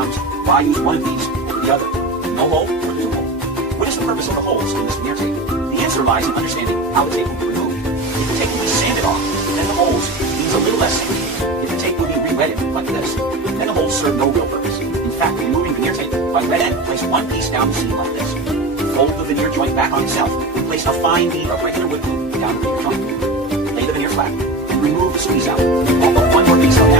becomes, why use one of these over the other? No hole or no hole? What is the purpose of the holes in this veneer tape? The answer lies in understanding how the tape will be removed. If the tape will be sanded off, then the holes means a little less safety. If the tape will be re-wetted like this, then the holes serve no real purpose. In fact, removing veneer tape by wet end, place one piece down the seam like this. Fold the veneer joint back on itself and place a fine bead of regular wood glue down the veneer joint. Lay the veneer flat and remove the squeeze out. I'll put one more piece on